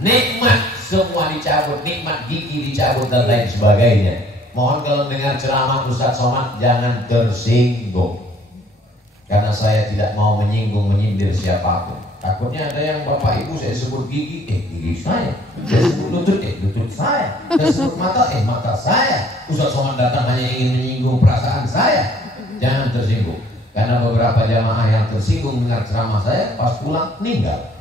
nikmat semua dicabut, nikmat gigi dicabut dan lain sebagainya. Mohon kalau dengar ceramah Ustaz Somad jangan tersinggung, karena saya tidak mau menyindir siapapun. Takutnya ada yang bapak ibu saya sebut gigi, gigi saya sebut lutut, lutut saya sebut mata, mata saya. Ustaz Somad datang hanya ingin menyinggung perasaan saya. Jangan tersinggung, karena beberapa jamaah yang tersinggung dengar ceramah saya pas pulang meninggal.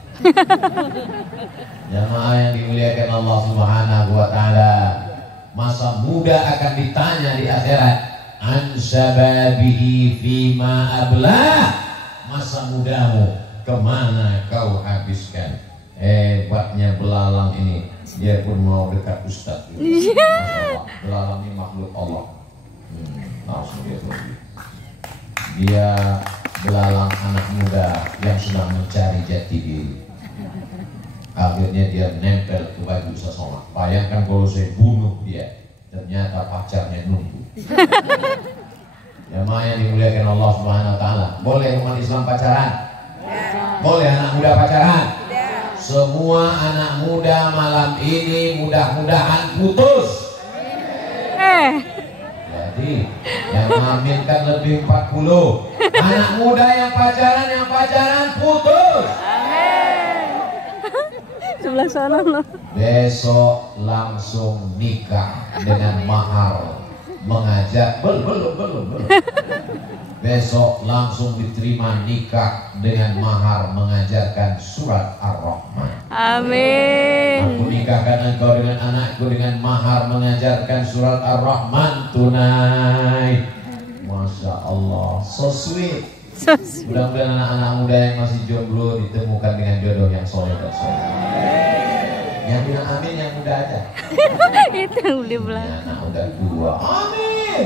Jamaah yang dimuliakan Allah Subhanahu wa taala, masa muda akan ditanya di akhirat, an sababihi fima ablah, masa mudamu kemana kau habiskan. Hebatnya belalang ini, dia pun mau dekat Ustaz. Masya Allah, belalang ini makhluk Allah. Langsung dia pergi. Dia belalang anak muda yang sedang mencari jati diri. Akhirnya dia nempel ke baju Ustaz Somad. Bayangkan kalau saya bunuh dia, ternyata pacarnya nunggu. Jamaah yang dimuliakan Allah Subhanahu wa taala, boleh umat Islam pacaran? Boleh anak muda pacaran? Semua anak muda malam ini mudah-mudahan putus. Jadi yang mengaminkan lebih 40. Anak muda yang pacaran putus. Sebelah sana loh. Besok langsung nikah dengan mahar mengajak belum. Besok langsung diterima nikah dengan mahar mengajarkan surat Ar-Rahman. Amin. Aku nikahkan engkau dengan anakku dengan mahar mengajarkan surat Ar-Rahman tunai. Masya Allah, so sweet. Mudah-mudahan anak-anak muda yang masih jomblo ditemukan dengan jodoh yang soleh dan soleh. Yang bilang amin yang muda aja. Itu yang beli belah. Anak udah tua, amin.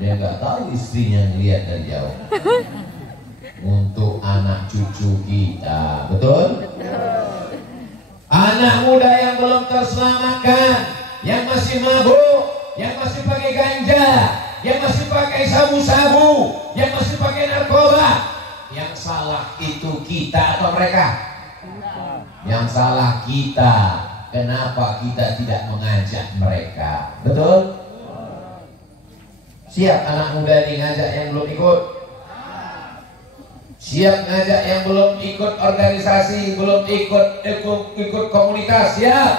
Dia nggak tahu istrinya ngeliat dari jauh. Untuk anak cucu kita, betul? Anak muda yang belum terselamatkan, yang masih mabuk, yang masih pakai ganja, yang masih pakai sabu-sabu, yang masih pakai narkoba. Yang salah itu kita atau mereka? Yang salah kita. Kenapa kita tidak mengajak mereka? Betul? Siap anak muda ini ngajak yang belum ikut? Siap ngajak yang belum ikut organisasi, belum ikut komunitas? Siap?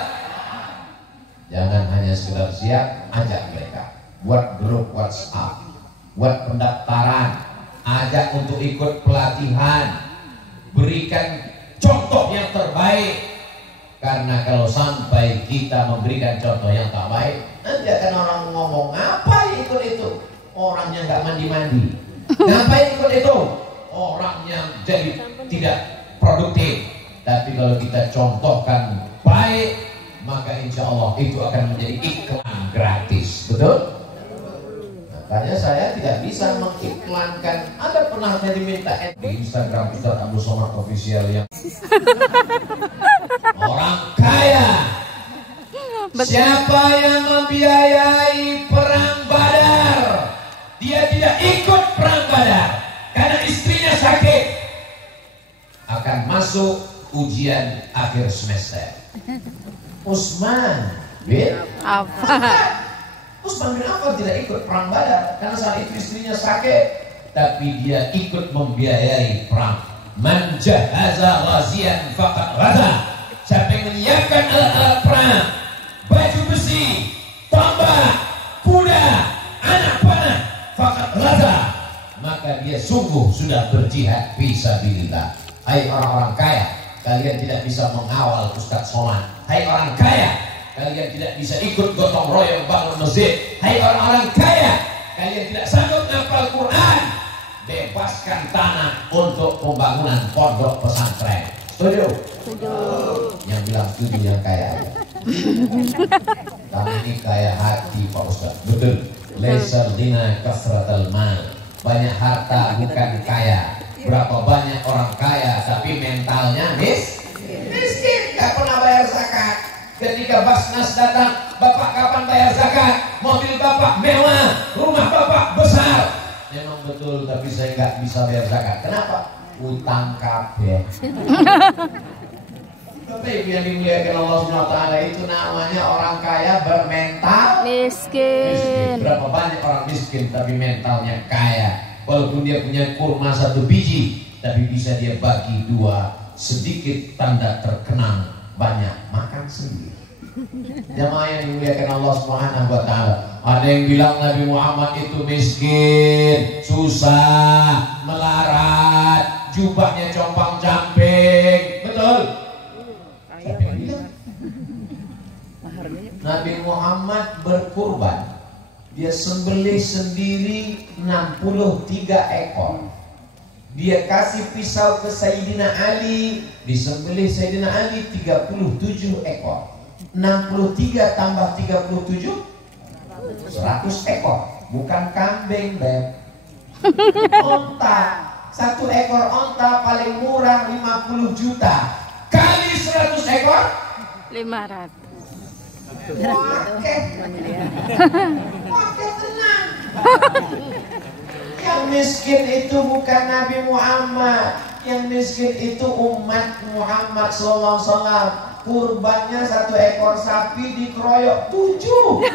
Jangan hanya sekedar siap, ajak mereka. Buat grup WhatsApp, buat pendaftaran, ajak untuk ikut pelatihan, berikan contoh yang terbaik. Karena kalau sampai kita memberikan contoh yang tak baik, nanti akan orang ngomong, ngapain ikut itu? Orangnya nggak mandi-mandi. Ngapain ikut itu? Orangnya jadi tidak produktif. Tapi kalau kita contohkan baik, maka insya Allah itu akan menjadi iklan gratis. Betul? Makanya saya tidak bisa mengiklankan. Ada pernah saya diminta di Instagram Ustaz Abdul Somad Official yang orang kaya. Siapa yang membiayai perang Badar, dia tidak ikut perang Badar karena istrinya sakit, akan masuk ujian akhir semester. Usman bin Usman bin Affan tidak ikut perang Badar karena saat itu istrinya sakit, tapi dia ikut membiayai perang. Man jahaza ghaziyan faqad ghaza. Siapa yang menyiapkan alat-alat perang, baju besi, tombak, kuda, anak panah, faqad ghaza, maka dia sungguh sudah berjihad fisabilillah. Hai orang-orang kaya, kalian tidak bisa mengawal Ustaz Somad. Hai orang kaya, kalian tidak bisa ikut gotong royong bangun masjid. Hai orang-orang kaya, kalian tidak sanggup ngapal Quran. Bebaskan tanah untuk pembangunan pondok pesantren. Setuju? Setuju. Yang bilang setuju yang kaya aja. Kami ini kaya hati Pak Ustaz. Betul. Laisal ghina kasratul mal. Banyak harta bukan kaya. Berapa banyak orang kaya tapi mentalnya miskin, gak pernah bayar zakat. Ketika Basnas datang, Bapak kapan bayar zakat? Mobil Bapak mewah, rumah Bapak besar. Memang betul, tapi saya nggak bisa bayar zakat. Kenapa? Utang kabeh. Bapak Ibu yang dimuliakan Allah Subhanahu wa taala, itu namanya orang kaya bermental Miskin. Berapa banyak orang miskin tapi mentalnya kaya. Walaupun dia punya kurma 1 biji, tapi bisa dia bagi 2, sedikit tanda terkenang, banyak makan sendiri. Jamaah yang dimuliakan Allah Subhanahu wa taala, ada yang bilang Nabi Muhammad itu miskin, susah, melarat, jubahnya compang-camping. Betul? Siapa yang bilang? Nabi Muhammad berkurban, dia sembelih sendiri 63 ekor. Dia kasih pisau ke Sayyidina Ali, disembelih Sayyidina Ali 37 ekor. 63 tambah 37 100 ekor. Bukan kambing, Beb. Onta. 1 ekor onta paling murah 50 juta. Kali 100 ekor 500. Oke tenang. Yang miskin itu bukan Nabi Muhammad, yang miskin itu umat Muhammad sallallahu alaihi wasallam. Kurbannya 1 ekor sapi dikeroyok 7.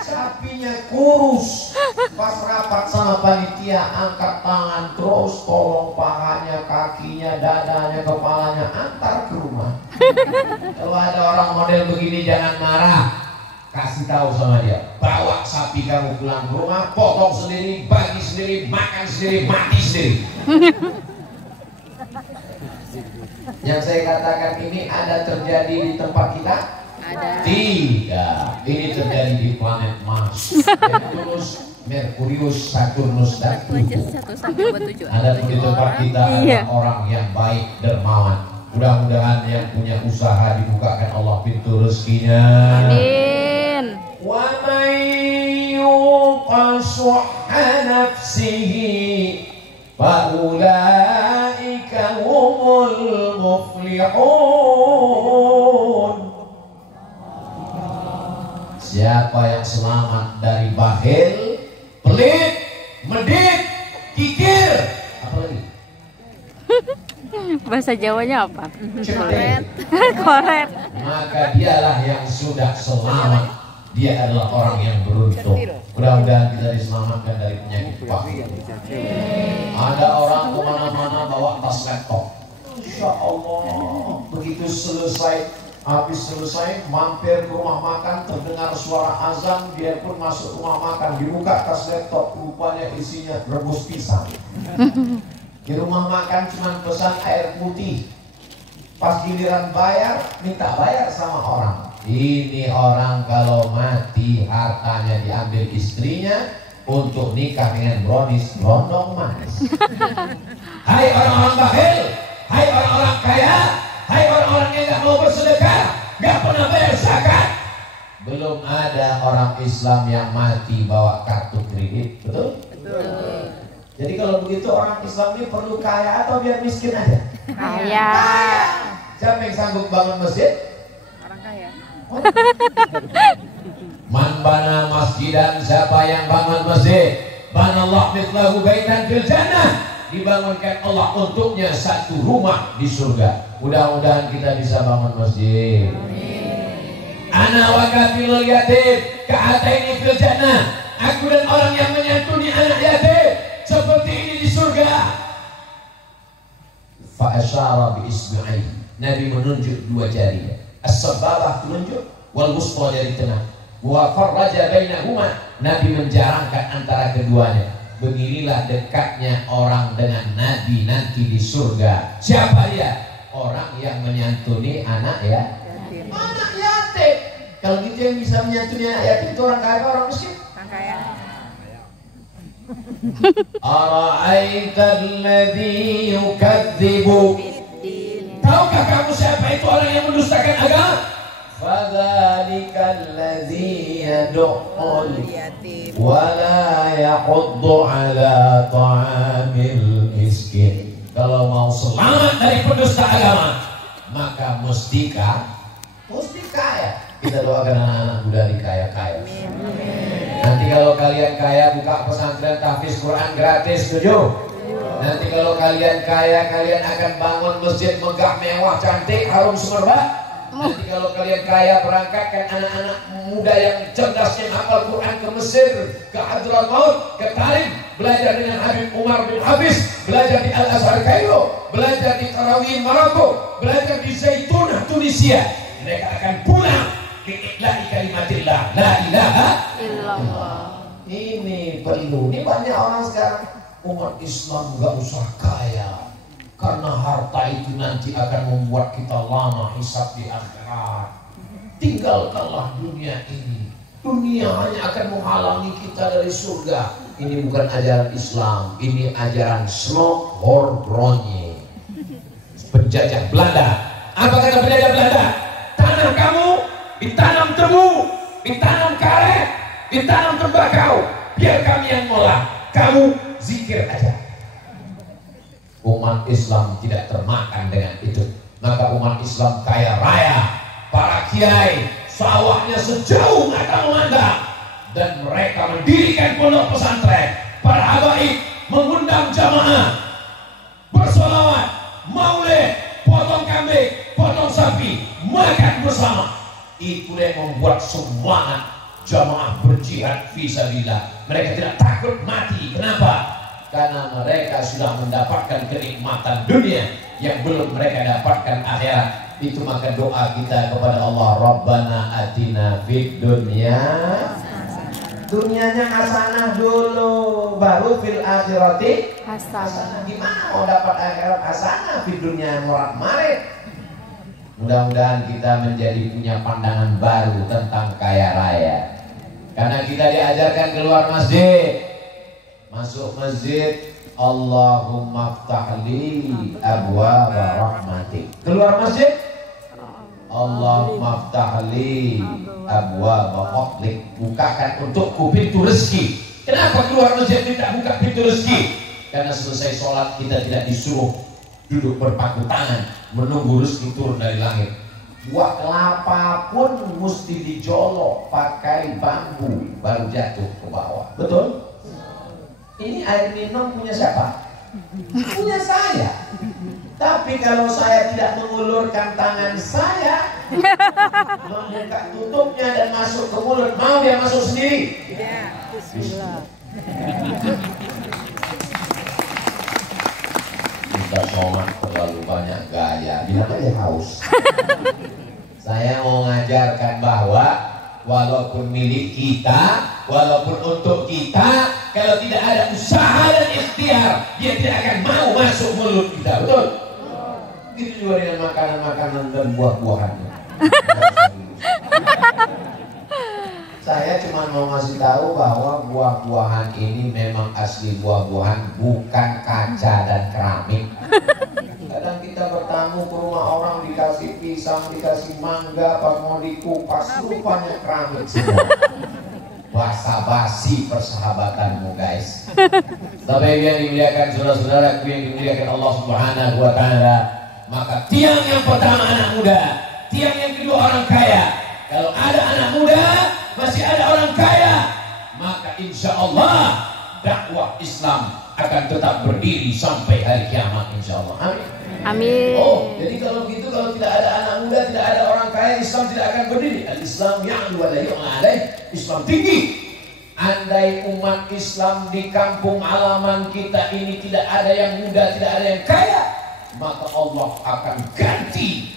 Sapinya kurus. Pas rapat sama panitia, angkat tangan terus, tolong pahanya, kakinya, dadanya, kepalanya, antar ke rumah. Kalau ada orang model begini jangan marah, kasih tahu sama dia, bawa sapi kamu pulang ke rumah, potong sendiri, bagi sendiri, makan sendiri, mati sendiri. Yang saya katakan ini ada terjadi di tempat kita? Ada. Tidak, ini terjadi di planet Mars, Neptunus, Merkurius, Saturnus, dan Pluto. Ada di tempat kita ada orang yang baik, dermawan. Mudah-mudahan yang punya usaha dibukakan Allah pintu rezekinya. Amin. Wa man yuqa shuhha nafsihi fa ulaika humul muflihun. Siapa yang selamat dari bakhil, pelit, medit, kikir, apa lagi? Bahasa Jawanya apa? Koret. Koret. Maka dialah yang sudah selamat. Dia adalah orang yang beruntung. Mudah-mudahan kita diselamatkan dari penyakit bakhil. Ada orang kemana-mana bawa tas laptop. Insya Allah, begitu habis selesai mampir ke rumah makan, terdengar suara azan, dia pun masuk rumah makan, dibuka tas laptop, rupanya isinya rebus pisang. Di rumah makan cuma pesan air putih. Pas giliran bayar, minta bayar sama orang. Ini orang kalau mati hartanya diambil istrinya untuk nikah dengan brownies rondong manis. Hai orang-orang bakhil, hai orang-orang kaya, hai orang-orang yang gak mau bersedekah, gak pernah bayar zakat. Belum ada orang Islam yang mati bawa kartu kredit, betul? Betul. Jadi kalau begitu orang Islam ini perlu kaya atau biar miskin aja? Kaya. Siapa yang sanggup bangun masjid? Orang kaya. Man bana masjidan, siapa yang bangun masjid? Banallahu mithlahu baitan fil jannah. Dibangunkan Allah untuknya 1 rumah di surga. Mudah-mudahan kita bisa bangun masjid. Ana wa kafilul yatim ka'ataini fil jannah. Aku dan orang yang menyantuni anak yatim seperti ini di surga. Fa asyara bi isbi'i. Nabi menunjuk 2 jari. As-sababah telunjuk, wal wusta jari tengah. Wa farraja bainahuma. Nabi menjarangkan antara keduanya. Beginilah dekatnya orang dengan Nabi nanti di surga. Siapa dia? Orang yang menyantuni anak yatim. Anak yatim. Kalau gitu yang bisa menyantuni anak yatim itu orang kaya, orang miskin? Orang kaya. Ara'aita alladhi yukadzibu. Tahukah kamu siapa itu orang yang mendustakan agama? Fadzalika alladhi yad'ul yatim wa la yahuddu ala ta'amil miskin. Kalau mau selamat dari pendusta agama, maka mesti kaya. Kita doakan anak-anak muda di kaya-kaya. Nanti kalau kalian kaya buka pesantren tahfiz Quran gratis, setuju? Nanti kalau kalian kaya, kalian akan bangun masjid megah, mewah, cantik, harum semerbak. Nanti kalau kalian kaya, berangkatkan anak-anak muda yang cerdas yang hafal Quran ke Mesir, ke Hadramaut, ke Tarim, belajar dengan Habib Umar bin Hafiz, belajar di Al-Azhar Kairo, belajar di Tarawih Maroko, belajar di Zaitunah Tunisia. Mereka akan pulang ke iklahi kalimatillah, la ilaha illallah. Ini perlu. Ini banyak orang sekarang, umat Islam gak usah kaya, karena harta itu nanti akan membuat kita lama hisab di akhirat. Tinggalkanlah dunia ini. Dunia hanya akan menghalangi kita dari surga. Ini bukan ajaran Islam. Ini ajaran Slok Horbronye, penjajah Belanda. Apa kata penjajah Belanda? Tanah kamu ditanam tebu, ditanam karet, ditanam tembakau. Biar kami yang ngolah. Kamu zikir aja. Umat Islam tidak termakan dengan itu. Maka umat Islam kaya raya. Para kiai sawahnya sejauh mata memandang, dan mereka mendirikan pondok pesantren. Para habaib mengundang jamaah bersolawat, maulid, potong kambing, potong sapi, makan bersama. Itu yang membuat semangat jamaah berjihad fisabilillah. Mereka tidak takut mati. Kenapa? Karena mereka sudah mendapatkan kenikmatan dunia yang belum mereka dapatkan akhirat. Itu maka doa kita kepada Allah, Rabbana atina fid dunya, dunianya hasanah dulu, baru fil akhirati hasanah. Gimana mau dapat akhirat hasanah fid dunya morat marit? Mudah-mudahan kita menjadi punya pandangan baru tentang kaya raya. Karena kita diajarkan keluar masjid, masuk masjid, Allahumma ftahli abwaaba rahmatik. Keluar masjid, Allahumma ftahli abwaaba fadlik. Bukakan untukku pintu rezeki. Kenapa keluar masjid tidak buka pintu rezeki? Karena selesai sholat kita tidak disuruh duduk berpaku tangan menunggu rezeki turun dari langit. Buah kelapa pun mesti dijolok pakai bambu baru jatuh ke bawah. Betul? Ini air minum punya siapa? Punya saya. Tapi kalau saya tidak mengulurkan tangan saya, membuka tutupnya dan masuk ke mulut, mau dia masuk sendiri? Ya, bismillah. Kita sholat terlalu banyak gaya, bilang aja haus. Saya mau mengajarkan bahwa walaupun milik kita, walaupun untuk kita, kalau tidak ada usaha dan ikhtiar, dia tidak akan mau masuk mulut kita. Betul? Itu juga dengan makanan-makanan dan buah-buahan. Saya cuma mau ngasih tahu bahwa buah-buahan ini memang asli buah-buahan, bukan kaca dan keramik. Kadang kita bertamu ke rumah orang, dikasih pisang, dikasih mangga, pas mau dikupas rupanya keramik semua. Basa-basi persahabatanmu guys. Tapi yang dimuliakan saudara-saudaraku yang dimuliakan Allah Subhanahu wa Ta'ala, maka tiang yang pertama anak muda, tiang yang kedua orang kaya. Kalau ada anak muda, masih ada orang kaya, maka insya Allah dakwah Islam akan tetap berdiri sampai hari kiamat insya Allah. Amin. Amin. Oh, jadi kalau begitu, kalau tidak ada anak muda, tidak ada orang kaya, Islam tidak akan berdiri. Al-Islam ya'lu wa la yu'la alaih. Islam tinggi. Andai umat Islam di kampung halaman kita ini tidak ada yang muda, tidak ada yang kaya, maka Allah akan ganti.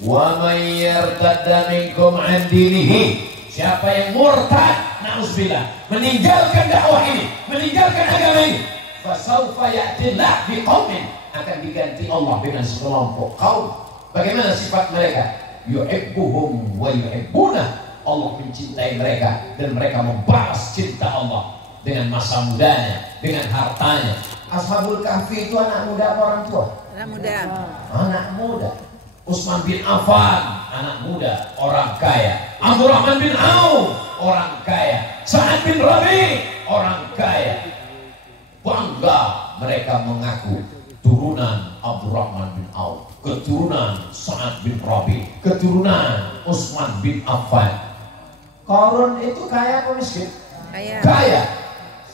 Wa may yartadda minkum 'an dinihi, siapa yang murtad, na'udzubillah, meninggalkan dakwah ini, meninggalkan agama ini, fasawfa ya'tillah biqaumin, akan diganti Allah dengan sekelompok kaum. Bagaimana sifat mereka? Yuhibbuhum wa yuhibbunah. Allah mencintai mereka dan mereka membalas cinta Allah dengan masa mudanya, dengan hartanya. Ashabul Kahfi itu anak muda apa orang tua? Anak muda. Anak muda. Utsman bin Affan, anak muda, orang kaya. Abdurrahman bin Auf, orang kaya. Sa'ad bin Rabi, orang kaya. Bangga mereka mengaku turunan Abdurrahman bin Auf, keturunan Sa'ad bin Rabi, keturunan Utsman bin Affan. Qarun itu kaya apa miskin? Kaya. Kaya.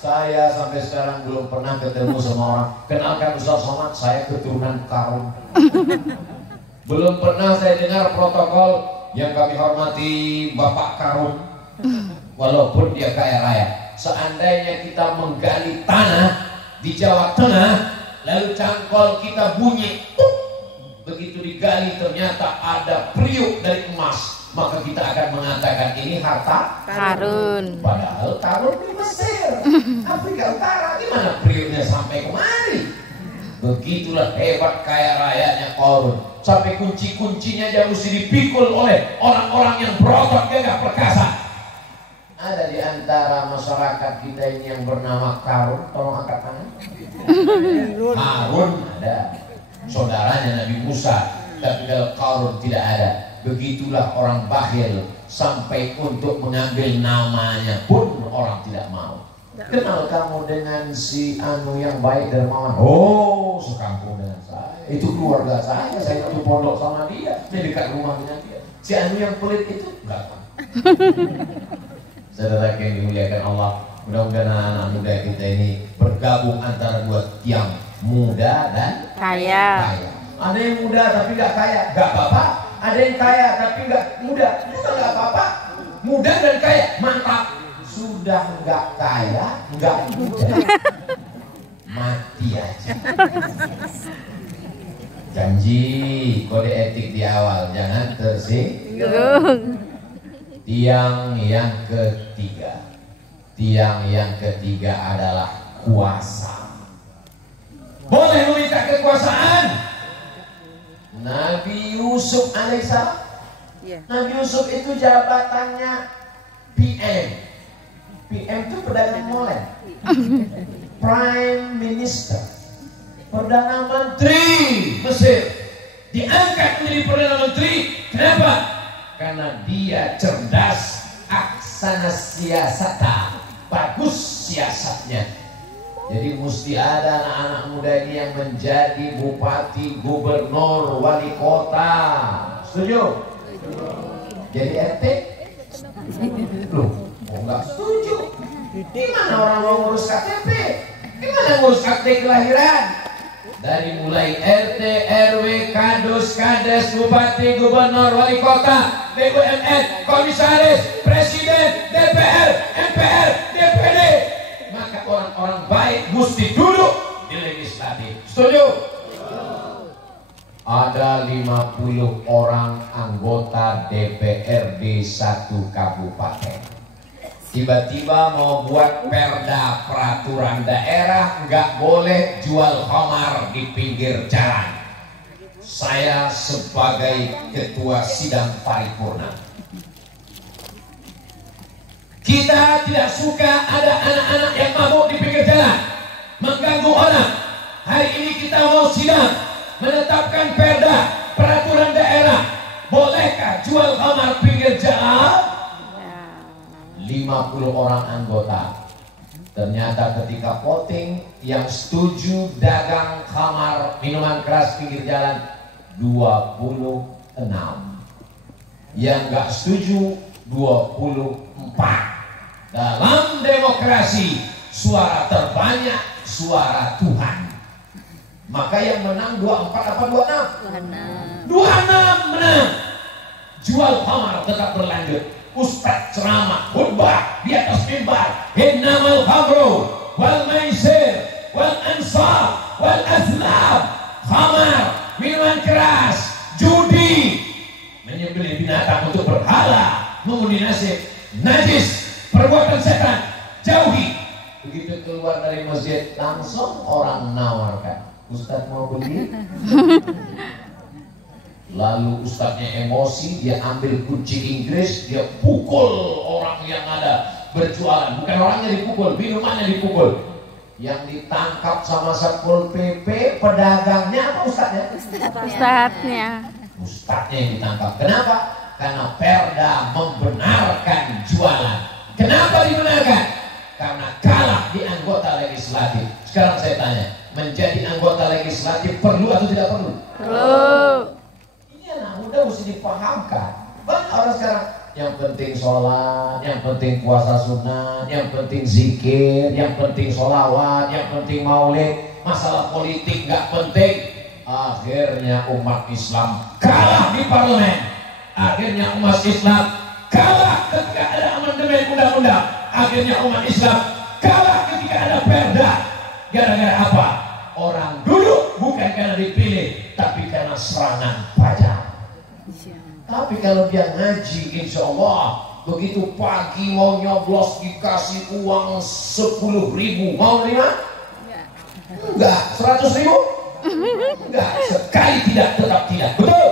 Saya sampai sekarang belum pernah ketemu sama orang. Kenalkan Ustaz Somad, saya keturunan Karun. Belum pernah saya dengar protokol yang kami hormati Bapak Karun. Walaupun dia kaya raya. Seandainya kita menggali tanah di Jawa Tengah, lalu cangkol kita bunyi, begitu digali ternyata ada priuk dari emas, maka kita akan mengatakan ini harta Karun. Padahal Karun di Mesir, Afrika Utara. Gimana priuknya sampai kemari? Begitulah hebat kaya rayanya Karun. Sampai kunci-kuncinya aja mesti dipikul oleh orang-orang yang berotot gagah perkasa. Ada di antara masyarakat kita ini yang bernama Karun, tolong angkat tangan. Harun ada, saudaranya Nabi Musa, tapi kalau Karun tidak ada. Begitulah orang bakhil, sampai untuk mengambil namanya pun orang tidak mau. Kenal kamu dengan si anu yang baik dermawan? Oh, sekampung dengan saya. Itu keluarga saya itu pondok sama dia, di dekat rumah dengan dia. Si anu yang pelit itu enggak. Saudara yang dimuliakan Allah, mudah-mudahan anak-anak muda kita ini bergabung antara dua tiang, muda dan Kaya. Ada yang muda tapi nggak kaya, nggak apa-apa. Ada yang kaya tapi nggak muda, juga nggak apa-apa. Muda dan kaya, mantap. Sudah nggak kaya, nggak muda, mati aja. Janji kode etik di awal, jangan tersinggung. Tiang yang ketiga adalah kuasa. Boleh meminta kekuasaan. Nabi Yusuf alaihissalam, Nabi Yusuf itu jabatannya PM. PM itu Perdana Menteri, Prime Minister, Perdana Menteri Mesir. Diangkat menjadi Perdana Menteri. Kenapa? Karena dia cerdas, aksana siasata, bagus siasatnya. Jadi mesti ada anak-anak muda ini yang menjadi bupati, gubernur, wali kota. Setuju? Jadi RT? Loh, enggak setuju. Gimana orang mau ngurus KTP? Gimana ngurus akte kelahiran? Dari mulai RT, RW, kadus, kades, bupati, gubernur, wali kota, BUMN, komisaris, presiden, DPR, MPR, DPD. Maka orang-orang baik mesti duduk di legislatif. Setuju? Ada 50 orang anggota DPRD satu kabupaten. Tiba-tiba mau buat perda peraturan daerah, nggak boleh jual khamar di pinggir jalan. Saya sebagai ketua sidang paripurna, kita tidak suka ada anak-anak yang mabuk di pinggir jalan, mengganggu orang. Hari ini kita mau sidang menetapkan perda peraturan daerah. Bolehkah jual khamar pinggir jalan? 50 orang anggota. Ternyata ketika voting, yang setuju dagang khamar minuman keras pinggir jalan 26, yang nggak setuju 24. Dalam demokrasi, suara terbanyak suara Tuhan. Maka yang menang 24 apa 26? 26 menang. Jual khamar tetap berlanjut. Ustaz ceramah, khutbah di atas mimbar. Innamal khamru wal maisir wal ansab wal azlam. Khamar, minuman keras, judi, menyembelih binatang untuk berhala, mengundi nasib, najis, perbuatan setan, jauhi. Begitu keluar dari masjid, langsung orang nawarkan, Ustaz mau beli? Lalu ustadznya emosi, dia ambil kunci Inggris, dia pukul orang yang ada berjualan. Bukan orangnya dipukul, minumannya dipukul. Yang ditangkap sama Satpol PP, pedagangnya apa ustadznya? Ustadznya. Ustadznya yang ditangkap. Kenapa? Karena perda membenarkan jualan. Kenapa dibenarkan? Karena kalah di anggota legislatif. Sekarang saya tanya, menjadi anggota legislatif perlu atau tidak perlu? Perlu. Anak muda mesti dipahamkan. Banyak orang sekarang. Yang penting sholat, yang penting puasa sunat, yang penting zikir, yang penting sholawat, yang penting maulid. Masalah politik nggak penting. Akhirnya umat Islam kalah di parlemen. Akhirnya umat Islam kalah ketika ada amandemen undang-undang. Akhirnya umat Islam kalah ketika ada perda. Gara-gara apa? Orang duduk bukan karena dipilih, tapi karena serangan pajak. Tapi kalau dia ngaji, insya Allah begitu pagi mau nyoblos dikasih uang 10.000, mau terima? Enggak. 100.000? Enggak. Sekali tidak, tetap tidak. Betul?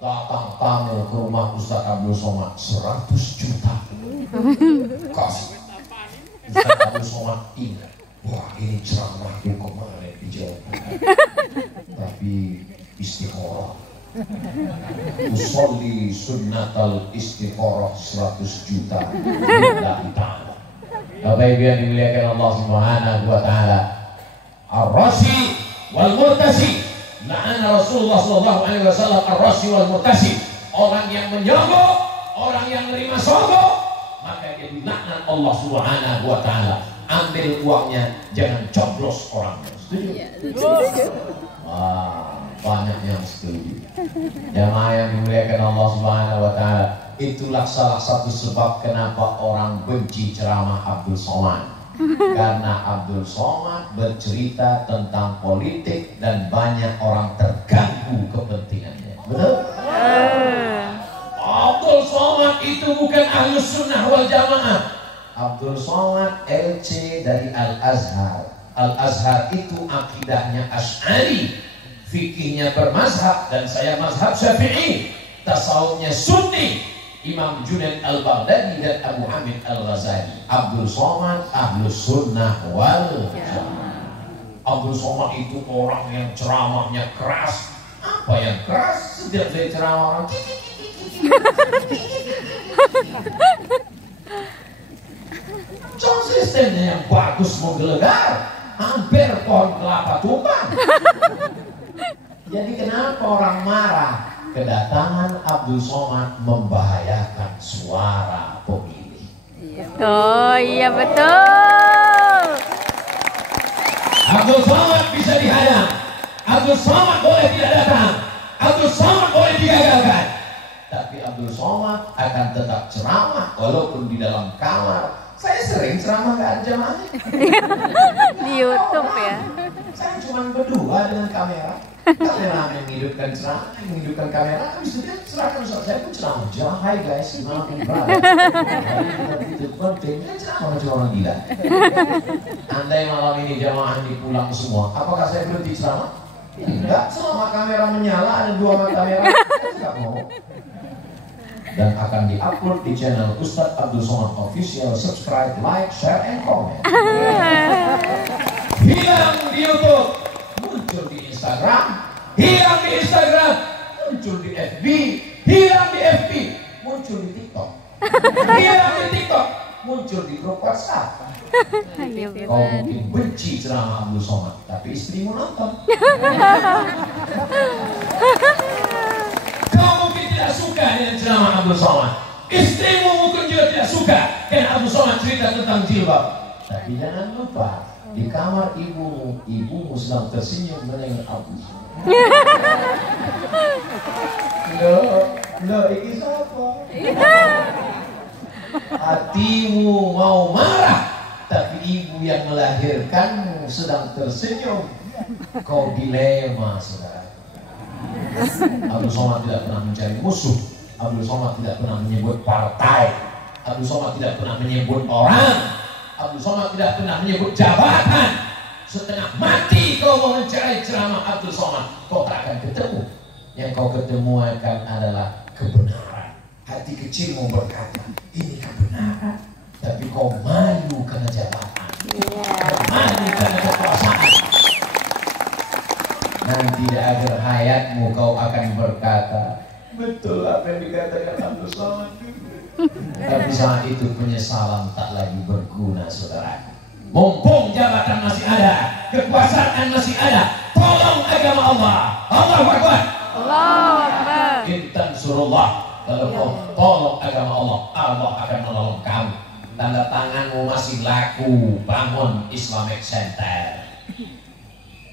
Datang tamu ke rumah Ustaz Abdul Somad 100 juta. Kasih. Ustaz Abdul Somad ingat, wah ini ceramahku kemarin di Jawa Tengah. Tapi istikharah. Usolli sunnatal istikharah 100 juta. Lillahi ta'ala. Bapak Ibu yang dimuliakan Allah Subhanahu wa taala. Ar-rashi wal murtasi. La'ana Rasulullah sallallahu alaihi wasallam ar-rashi wal murtasi. Orang yang menyogok, orang yang menerima sogok, maka dia dilaknat Allah Subhanahu wa taala. Ambil uangnya, jangan coblos orangnya. Setuju? Setuju. Wah, banyak yang setuju. Jamaah yang dimuliakan Allah Subhanahu wa taala, itulah salah satu sebab kenapa orang benci ceramah Abdul Somad. Karena Abdul Somad bercerita tentang politik dan banyak orang terganggu kepentingannya. Betul? Abdul Somad itu bukan Ahlus Sunnah wal Jamaah. Abdul Somad LC dari Al-Azhar. Al-Azhar itu akidahnya Asy'ari, fikihnya bermazhab, dan saya mazhab Syafi'i, tasawufnya Sunni, Imam Junaid Al-Baghdadi dan Abu Hamid Al-Ghazali. Abdul Somad Ahlus Sunnah wal Jamaah. Abdul Somad itu orang yang ceramahnya keras. Apa yang keras? Setiap saya ceramah orang sistemnya yang bagus menggelegar, hampir pohon kelapa tumbang. Jadi kenapa orang marah? Kedatangan Abdul Somad membahayakan suara pemilih. Oh iya betul. Abdul Somad bisa dihadang, Abdul Somad boleh tidak datang, Abdul Somad boleh digagalkan, tapi Abdul Somad akan tetap ceramah walaupun di dalam kamar. Saya sering ceramah ke jamaahnya di YouTube ya. Saya cuma berdua dengan kamera. Kamera menghidupkan ceramah, menghidupkan kamera. Habis itu dia serahkan Ustaz. Saya pun ceramah. Jangan, hai guys, gimana pun berada. Itu penting. Ceramah macam orang gila. Andai malam ini jamaah dipulang semua, apakah saya berhenti ceramah? Enggak. Selama kamera menyala, ada 2 kamera, saya tidak mau. Dan akan diupload di channel Ustaz Abdul Somad Official. Subscribe, like, share, and comment. Hilang di YouTube, muncul di Instagram. Hilang di Instagram, muncul di FB. Hilang di FB, muncul di TikTok. Hilang di TikTok, muncul di grup WhatsApp. Kau mungkin benci ceramah Abdul Somad, tapi istrimu nonton. Kau mungkin tidak suka dengan ceramah Abdul Somad, istrimu mungkin juga tidak suka karena Abdul Somad cerita tentang jilbab. Tapi jangan lupa, di kamar ibumu sedang tersenyum menengok Abdul Somad. Loh, ini siapa? Hatimu mau marah, tapi ibu yang melahirkanmu sedang tersenyum. Kau dilema, saudara. Abdul Somad tidak pernah mencari musuh. Abdul Somad tidak pernah menyebut partai. Abdul Somad tidak pernah menyebut orang. Abdul Somad tidak pernah menyebut jabatan. Setengah mati kau mau mencari ceramah Abdul Somad, kau tak akan ketemu. Yang kau ketemu akan adalah kebenaran. Hati kecilmu berkata, ini kebenaran. Tapi kau malu karena jabatan, malu karena kekuasaan. Nanti di akhir hayatmu kau akan berkata, betul apa yang dikatakan Abdul Somad. Tapi saat itu penyesalan tak lagi berguna, saudara. Mumpung jabatan masih ada, kekuasaan masih ada, tolong agama Allah. Allahu Akbar. Allahu Akbar. In tansurullah Kalau kau tolong agama Allah, Allah akan menolong kamu. Tanda tanganmu masih laku, bangun Islamic Center.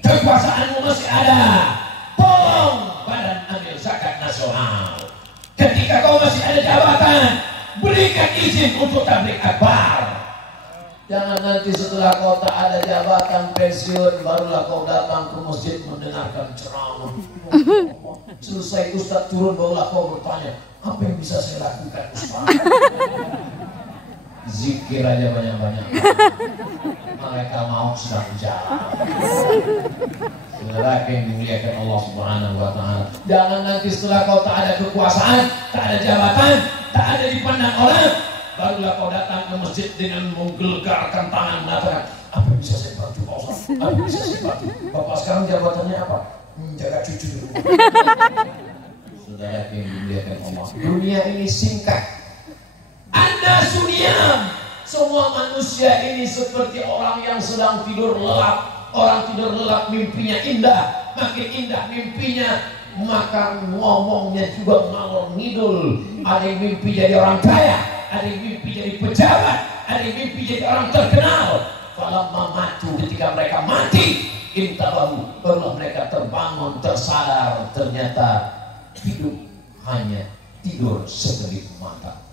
Kekuasaanmu masih ada, tolong Badan Amil Zakat Nasional. Ketika kau masih ada jabatan, berikan izin untuk tabligh akbar. Jangan nanti setelah kau tak ada jabatan pensiun, barulah kau datang ke masjid mendengarkan ceramah. Selesai Ustaz turun, barulah kau bertanya, apa yang bisa saya lakukan Ustaz? Zikir aja banyak-banyak. Mereka mau sedang jalan. Saudara yang dimuliakan Allah Subhanahu wa Ta'ala, jangan nanti setelah kau tak ada kekuasaan, tak ada jabatan, tak ada dipandang orang, barulah kau datang ke masjid dengan menggelegarkan tangan mengatakan, apa yang bisa saya bantu Pak Ustaz? Apa yang bisa saya bantu? Bapak sekarang jabatannya apa? Jaga cucu dulu. Saudara yang dimuliakan Allah, dunia ini singkat. Anda sunyam. Semua manusia ini seperti orang yang sedang tidur lelap. Orang tidur lelap mimpinya indah. Makin indah mimpinya, maka ngomongnya juga ngalor ngidul. Ada yang mimpi jadi orang kaya, ada yang mimpi jadi pejabat, ada yang mimpi jadi orang terkenal. Falamma matu, ketika mereka mati, intabahu, barulah mereka terbangun, tersadar, ternyata hidup hanya tidur sekelip mata.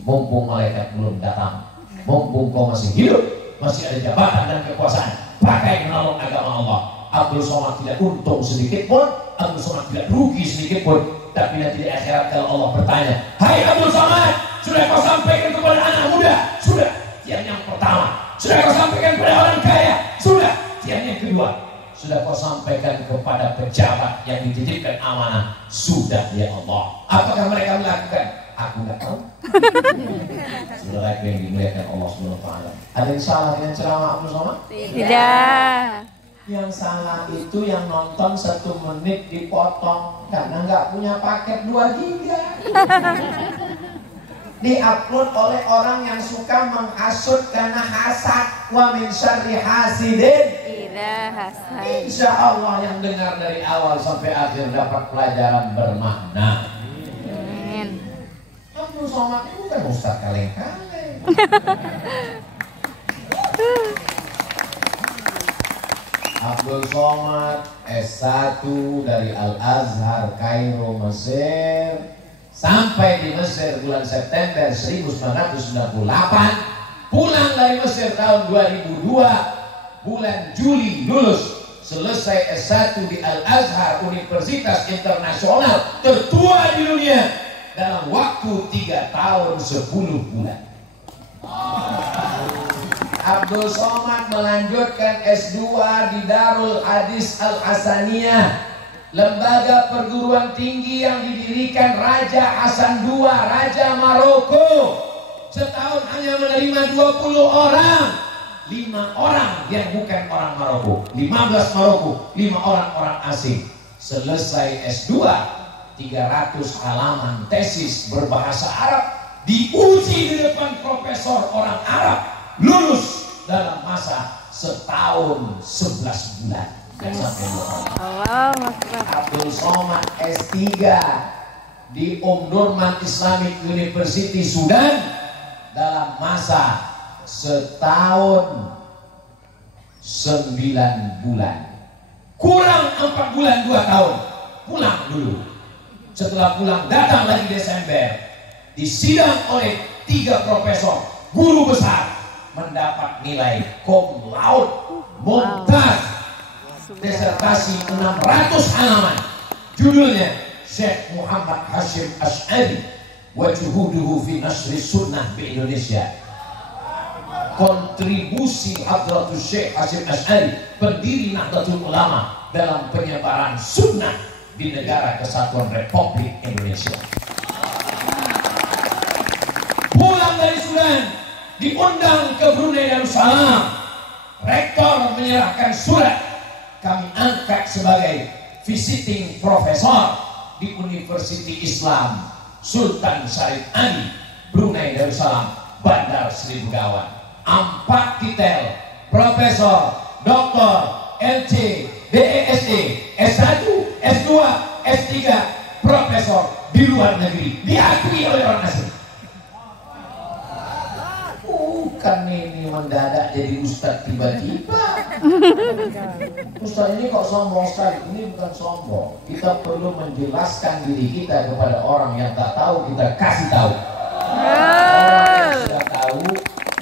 Mumpung malaikat belum datang, mumpung kau masih hidup, masih ada jabatan dan kekuasaan, pakai menolong agama Allah. Abdul Somad tidak untung sedikit pun, Abdul Somad tidak rugi sedikit pun. Tapi nanti di akhirat kalau Allah bertanya, hai Abdul Somad, sudah kau sampaikan kepada anak muda? Sudah. Yang pertama. Sudah kau sampaikan kepada orang kaya? Sudah. Yang kedua. Sudah kau sampaikan kepada pejabat yang dititipkan amanah? Sudah ya Allah. Apakah mereka melakukan? Aku nggak tahu. Saudara yang dimuliakan Allah Subhanahu wa Ta'ala, ada yang salah dengan ceramah Abdul Somad? Tidak. Yang salah itu yang nonton 1 menit dipotong karena nggak punya paket 2 giga. Diupload oleh orang yang suka menghasut karena hasad. Wa min syarri hasidin Tidak hasad. Insya Allah yang dengar dari awal sampai akhir dapat pelajaran bermakna. Abdul Somad itu bukan ustaz kaleng-kaleng. Abdul Somad S1 dari Al-Azhar Kairo Mesir, sampai di Mesir bulan September 1998, pulang dari Mesir tahun 2002, bulan Juli lulus. Selesai S1 di Al-Azhar, Universitas Internasional tertua di dunia, dalam waktu 3 tahun 10 bulan. Abdul Somad melanjutkan S2 di Darul Hadis Al-Hasaniyah, lembaga perguruan tinggi yang didirikan Raja Hasan II, Raja Maroko. Setahun hanya menerima 20 orang, 5 orang yang bukan orang Maroko, 15 Maroko, 5 orang asing. Selesai S2, 300 halaman tesis berbahasa Arab, diuji di depan profesor orang Arab, lulus dalam masa setahun 11 bulan. Abdul Somad S3 di Durman Islamic University Sudan dalam masa setahun 9 bulan. Kurang 4 bulan 2 tahun. Pulang dulu. Setelah pulang datang lagi Desember, disidang oleh 3 profesor guru besar, mendapat nilai cum laude mumtaz, disertasi 600 halaman. Judulnya Syekh Muhammad Hashim Asy'ari wa juhuduhu fi nasri sunnah di Indonesia. Kontribusi Hadratus Syekh Hashim Asy'ari, pendiri Nahdlatul Ulama, dalam penyebaran sunnah di negara Kesatuan Republik Indonesia. Pulang dari Sudan, diundang ke Brunei Darussalam. Rektor menyerahkan surat, kami angkat sebagai visiting profesor di University Islam Sultan Syarif Ali, Brunei Darussalam, Bandar Sri Begawan. 4 titel, profesor, doktor, LC, DESD, S1, S2, S3, profesor, di luar negeri diakui oleh orang asing. Bukan ini mendadak jadi ustadz tiba-tiba. Ustadz ini kok sombong sekali. Ini bukan sombong. Kita perlu menjelaskan diri kita kepada orang yang tak tahu, kita kasih tahu. Orang yang sudah tahu,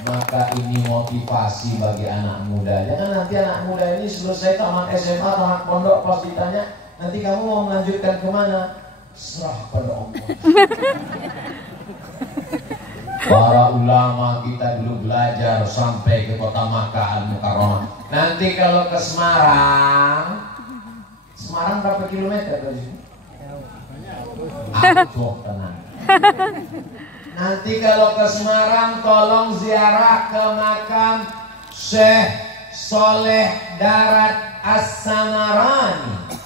maka ini motivasi bagi anak muda. Jangan nanti anak muda ini selesai tamat SMA, tamat pondok, pas ditanya, nanti kamu mau melanjutkan kemana? Serah pada Allah. Para ulama kita dulu belajar sampai ke kota Makkah Al-Mukarramah. Nanti kalau ke Semarang, Semarang berapa kilometer dari sini? Jauh tenang. Nanti kalau ke Semarang, tolong ziarah ke makam Syekh Soleh Darat As-Samarani.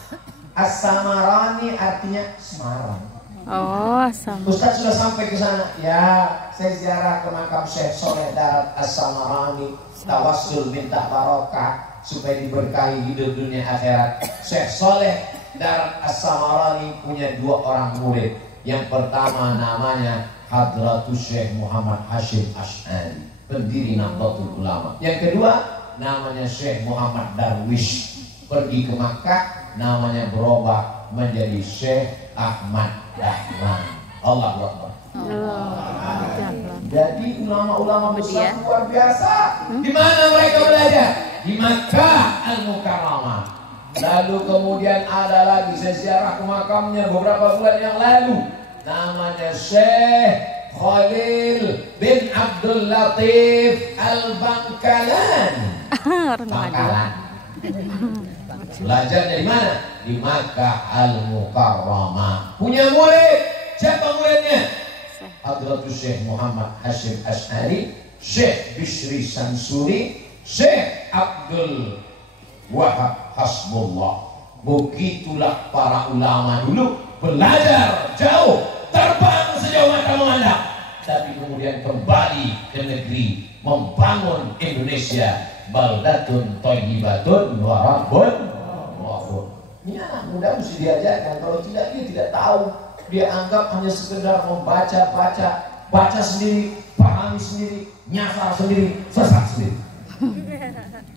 As-Samarani artinya Semarang. Oh, sama. Ustaz sudah sampai ke sana. Ya, saya ziarah ke makam Syekh Soleh Darat As-Samarani, tawassul minta barokah supaya diberkahi hidup dunia akhirat. Syekh Soleh Darat As-Samarani punya 2 orang murid. Yang pertama namanya Hadratus Syekh Muhammad Hashim Ash'ari, pendiri Nahdlatul Ulama. Yang kedua namanya Syekh Muhammad Darwish, pergi ke Makkah, namanya berubah menjadi Syekh Ahmad Dahlan. Allahu Akbar. Jadi ulama-ulama besar luar biasa. Di mana mereka belajar? Di Makkah Al-Mukarramah. Lalu kemudian ada lagi, saya ziarah ke makamnya beberapa bulan yang lalu. Namanya Syekh Khalil bin Abdul Latif Al-Bangkalan. Bangkalan. Belajar dari mana? Di Makkah Al-Mukarramah. Punya murid. Siapa muridnya? Hadratus Syekh Muhammad Hashim Ash'ari, Syekh Bishri Sansuri, Syekh Abdul Wahab Hasbullah. Begitulah para ulama dulu belajar jauh, terbang sejauh mata memandang, tapi kemudian kembali ke negeri membangun Indonesia. Baldatun thayyibatun wa rabbun ghafur. Ini anak muda mesti diajarkan. Kalau tidak, dia tidak tahu. Dia anggap hanya sekedar baca sendiri, pahami sendiri, nyasar sendiri, sesat sendiri.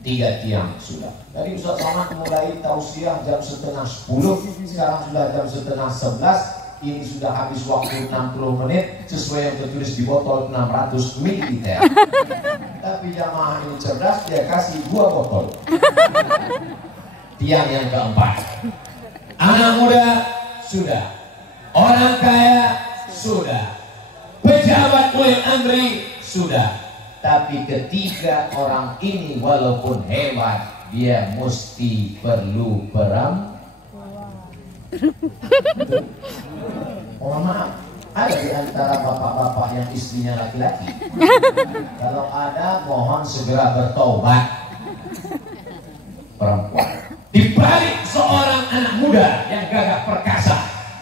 3 tiang sudah. Tadi Ustaz Somad mulai tausiah jam 9:30, sekarang sudah jam 10:30. Ini sudah habis waktu 60 menit sesuai yang tertulis di botol 600 ml. Tapi jamaah ini cerdas, dia kasih 2 botol. Tiang yang keempat. Anak muda sudah, orang kaya sudah, pejabat ulil amri sudah. Tapi ketiga orang ini walaupun hebat, dia mesti perlu mohon maaf, ada di antara bapak-bapak yang istrinya laki-laki? Kalau ada, mohon segera bertobat. Perempuan. Di balik seorang anak muda yang gagah perkasa,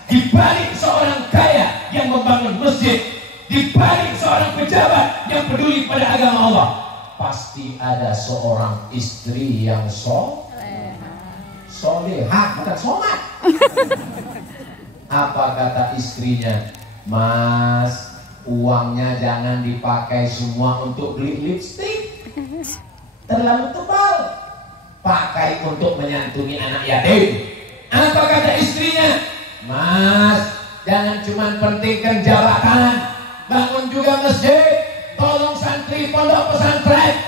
di balik seorang kaya yang membangun masjid, di balik seorang pejabat yang peduli pada agama Allah, pasti ada seorang istri yang solehah, bukan somat. Apa kata istrinya? Mas, uangnya jangan dipakai semua untuk beli lipstik, terlalu tebal. Pakai untuk menyantuni anak yatim. Apa kata istrinya? Mas, jangan cuma pentingkan jabatan, bangun juga masjid, tolong santri pondok pesantren.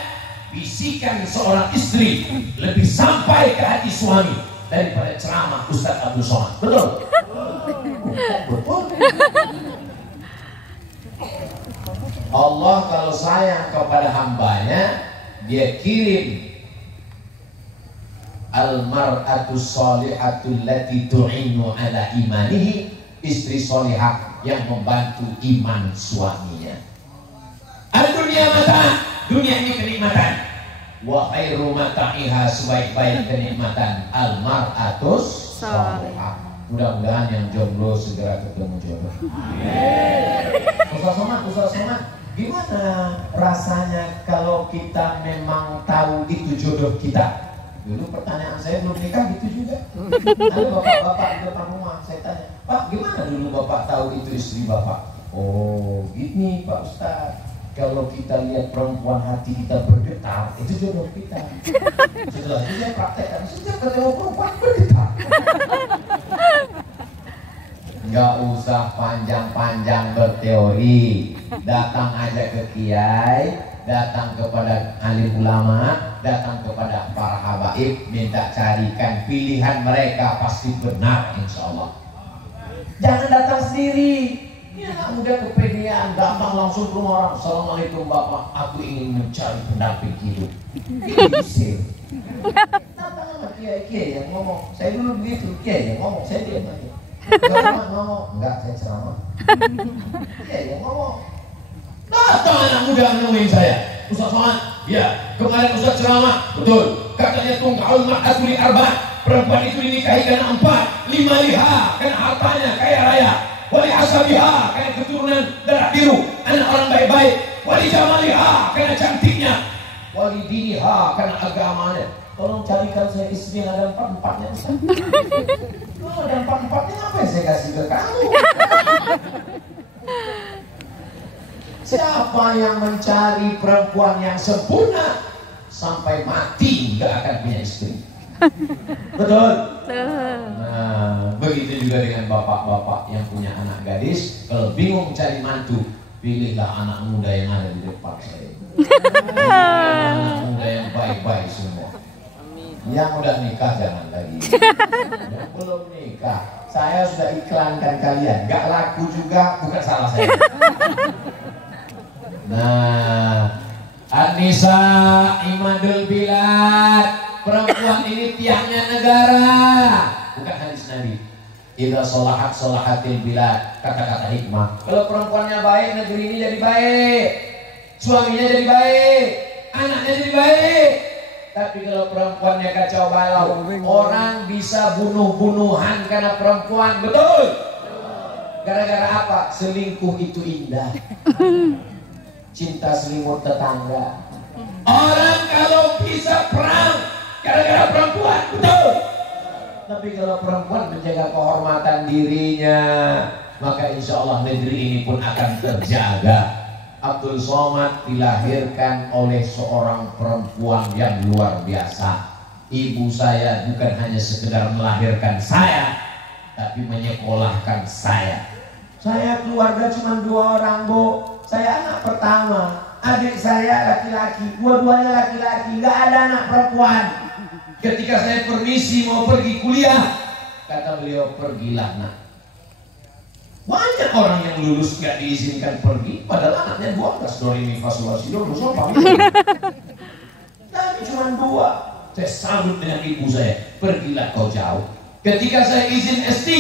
Bisikan seorang istri lebih sampai ke hati suami daripada ceramah Ustaz Abdul Somad. Betul? Betul. Allah kalau sayang kepada hambanya, dia kirim al-mar'atu sholihatu allati tu'inu ala imanihi, istri solihah yang membantu iman suaminya. Al-dunia mata, dunia ini kenikmatan. Wa khairu mata'iha, sebaik-baik kenikmatan al-mar'atus sholihah. Mudah-mudahan yang jomblo segera ketemu jodoh. Ustaz Somad, gimana rasanya kalau kita memang tahu itu jodoh kita? Dulu pertanyaan saya belum nikah gitu juga. Ada bapak-bapak di depan rumah, saya tanya, Pak, gimana dulu Bapak tahu itu istri Bapak? Oh, gini Pak Ustaz. Kalau kita lihat perempuan hati kita bergetar, itu jodoh kita. Setelah itu saya praktekkan, setiap ketemu perempuan bergetar. Nggak usah panjang-panjang berteori. Datang aja ke kiai, datang kepada alim ulama, datang kepada para habaib, minta carikan pilihan mereka, pasti benar insya Allah. Jangan datang sendiri. Ini anak muda kepedean, datang langsung ke rumah orang. Assalamualaikum Bapak, aku ingin mencari pendamping hidup. Bisa. Datang sama kiai yang ngomong. Saya dulu begitu, kiai yang ngomong, saya diam aja. Ngomong, enggak, saya ceramah. Kiai yang ngomong. Datang anak muda menemuin saya. Ustaz Somad, ya kemarin Ustaz ceramah, betul. Katanya tunggal ma'asuli arba', perempuan itu dinikahi karena 4, 5 liha karena hartanya kaya raya, wali asabiha karena keturunan darah biru, anak orang baik-baik, wali jamaliha karena cantiknya, wali diniha karena agamanya. Tolong carikan saya istri yang ada 4-4-nya. Kalau ada 4-4-nya ngapain saya kasih ke kamu? Siapa yang mencari perempuan yang sempurna sampai mati nggak akan punya istri? Betul? Nah, begitu juga dengan bapak-bapak yang punya anak gadis. Kalau bingung cari mantu, pilihlah anak muda yang ada di depan saya. Anak muda yang baik-baik semua. Yang udah nikah jangan lagi. Yang belum nikah, saya sudah iklankan kalian. Gak laku juga, bukan salah saya. Nah, An-Nisa Imadul Bilad, perempuan ini tiangnya negara, bukan hadis Nabi. Idza sholahat sholahatil bilad, kata-kata hikmah. Kalau perempuannya baik, negeri ini jadi baik, suaminya jadi baik, anaknya jadi baik. Tapi kalau perempuannya kacau balau, orang bisa bunuh-bunuhan karena perempuan, betul? Gara-gara apa? Selingkuh itu indah. Cinta selimut tetangga. Orang kalau bisa perang gara-gara perempuan, betul. Tapi kalau perempuan menjaga kehormatan dirinya, maka insya Allah negeri ini pun akan terjaga. Abdul Somad dilahirkan oleh seorang perempuan yang luar biasa. Ibu saya bukan hanya sekedar melahirkan saya, tapi menyekolahkan saya. Saya keluarga cuma 2 orang, Bu. Saya anak pertama, adik saya laki-laki, dua-duanya laki-laki, nggak ada anak perempuan. Ketika saya permisi mau pergi kuliah, kata beliau, pergilah nak. Banyak orang yang lulus nggak diizinkan pergi, padahal anaknya 12, Doremi Fasuwasido, tapi cuma 2. Saya sambut dengan ibu saya, pergilah kau jauh. Ketika saya izin S3,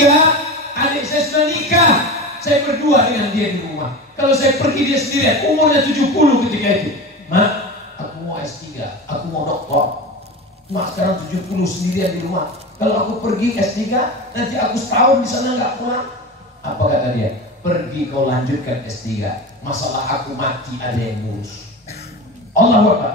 adik saya sudah nikah. Saya berdua dengan dia di rumah. Kalau saya pergi dia sendirian, umurnya 70 ketika itu. Mak, aku mau S3, aku mau doktor. Mak sekarang 70 sendirian di rumah. Kalau aku pergi S3, nanti aku setahun di sana nggak pulang. Apa kata dia? Pergi kau lanjutkan S3. Masalah aku mati ada yang ngurus. Allahu Akbar.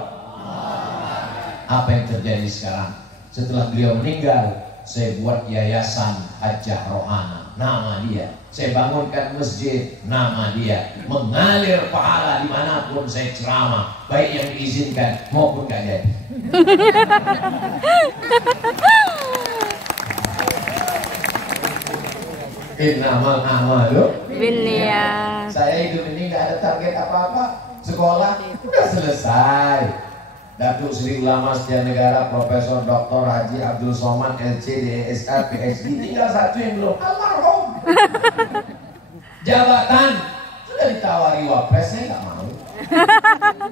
Apa yang terjadi sekarang? Setelah beliau meninggal, saya buat yayasan Hajjah Rohana. Nama dia. Saya bangunkan masjid, nama dia. Mengalir pahala dimanapun saya ceramah, baik yang diizinkan maupun gak jadi. Innamal a'malu binniyat. Saya hidup ini gak ada target apa-apa. Sekolah udah selesai. Datuk Sri Ulama Setia Negara Profesor Dr. Haji Abdul Somad LC, DSK, PhD. Tinggal 1 yang belum, almarhum. Jabatan sudah ditawari wapres, saya nggak mau.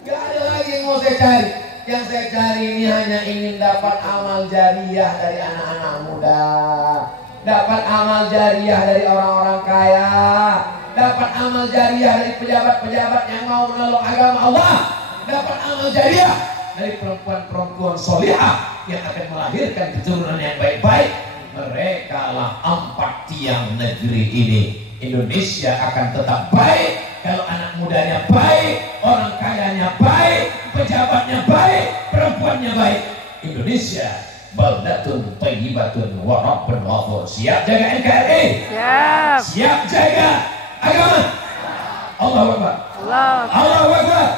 Gak ada lagi yang mau saya cari. Yang saya cari ini hanya ingin dapat amal jariah dari anak-anak muda, dapat amal jariah dari orang-orang kaya, dapat amal jariah dari pejabat-pejabat yang mau menolong agama Allah, dapat amal jariah dari perempuan-perempuan solihah yang akan melahirkan keturunan yang baik-baik. Mereka lah 4 tiang negeri ini. Indonesia akan tetap baik kalau anak mudanya baik, orang kayanya baik, pejabatnya baik, perempuannya baik. Indonesia baldatun thayyibatun wa rabbun ghafur. Siap jaga NKRI? Siap. Siap jaga agama? Allahu Akbar. Allahu Akbar.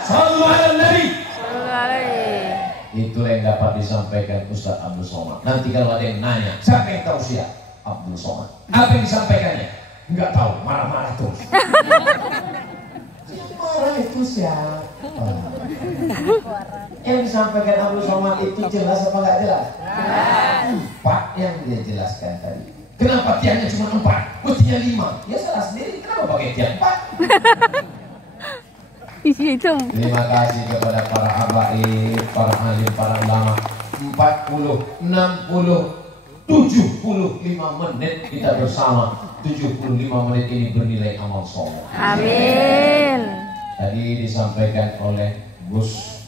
Sallu ala Nabi. Itu yang dapat disampaikan Ustaz Abdul Somad. Nanti kalau ada yang nanya, siapa yang tahu siapa? Abdul Somad. Apa yang disampaikannya? Enggak tahu, marah-marah terus. Marah itu siapa? Yang disampaikan Abdul Somad itu jelas apa enggak jelas? Empat yang dia jelaskan tadi. Kenapa tiangnya cuma 4? Mestinya 5. Ya salah sendiri, kenapa pakai tiang 4? Terima kasih kepada para habaib, para alim, para ulama. 40, 60, 75 menit kita bersama. 75 menit ini bernilai amal soleh. Amin. Tadi disampaikan oleh Gus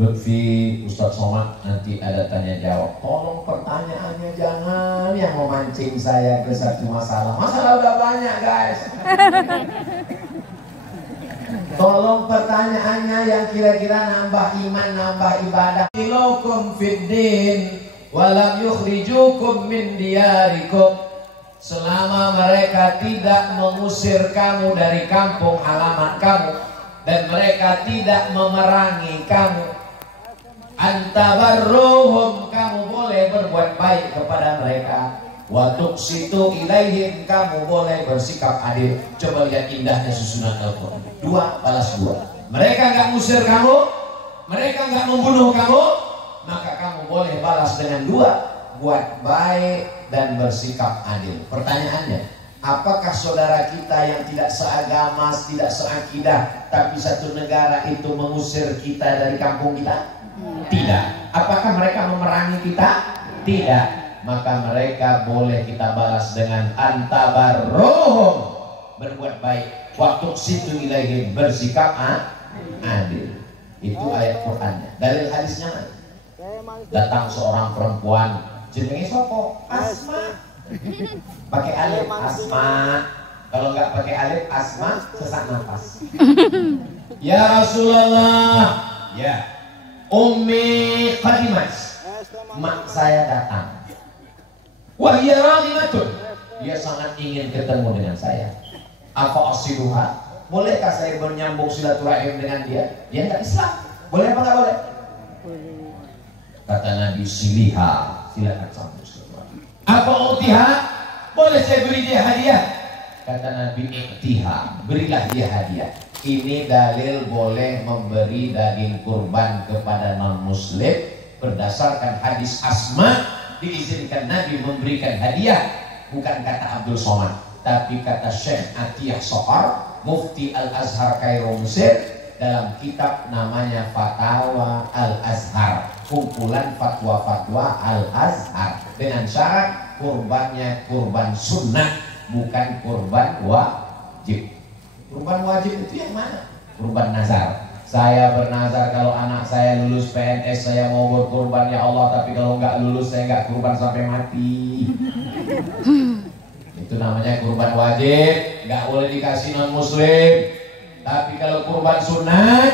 Lutfi, Ustadz Somad, nanti ada tanya jawab. Tolong pertanyaannya jangan yang memancing saya ke satu masalah. Masalah udah banyak guys. Tolong pertanyaannya yang kira-kira nambah iman, nambah ibadah. Ilokum fiddin walam yukhrijukum min diyarikum. Selama mereka tidak mengusir kamu dari kampung halaman kamu dan mereka tidak memerangi kamu, antabarruhum, kamu boleh berbuat baik kepada mereka. Wa tuqsitu ilaihim, kamu boleh bersikap adil. Coba lihat indahnya susunan Al-Quran. 2 balas 2. Mereka nggak ngusir kamu, mereka nggak membunuh kamu, maka kamu boleh balas dengan 2, buat baik dan bersikap adil. Pertanyaannya, apakah saudara kita yang tidak seagama, tidak seakidah, tapi satu negara itu mengusir kita dari kampung kita? Tidak. Apakah mereka memerangi kita? Tidak. Maka mereka boleh kita balas dengan antabarruhum, berbuat baik, waktu situ ilaihim, bersikap adil. Itu ayat Qur'annya. Dalil hadisnya mana? Datang seorang perempuan, jenenge sopo? Asma. Pakai alif Asma. Kalau nggak pakai alif Asma, sesak nafas. Ya Rasulullah, ya Ummi qadimat, mak saya datang. Wahia raghimatun, dia sangat ingin ketemu dengan saya. Apa asiluha? Bolehkah saya menyambung silaturahim dengan dia? Dia nggak Islam. Boleh apa nggak boleh? Kata Nabi, siliha, silakan sambung silaturahim. Apa utiha? Boleh saya beri dia hadiah? Kata Nabi, iktiha, berilah dia hadiah. Ini dalil boleh memberi daging kurban kepada non muslim berdasarkan hadis Asma. Diizinkan Nabi memberikan hadiah, bukan kata Abdul Somad, tapi kata Syekh Atiyah Sohar, Mufti Al-Azhar Kairo Mesir, dalam kitab namanya Fatawa Al-Azhar, kumpulan fatwa-fatwa Al-Azhar, dengan syarat kurbannya kurban sunnah, bukan kurban wajib. Kurban wajib itu yang mana? Kurban nazar. Saya bernazar kalau anak saya lulus PNS saya mau berkurban ya Allah, tapi kalau nggak lulus saya nggak kurban sampai mati. Itu namanya kurban wajib, nggak boleh dikasih non muslim. Tapi kalau kurban sunat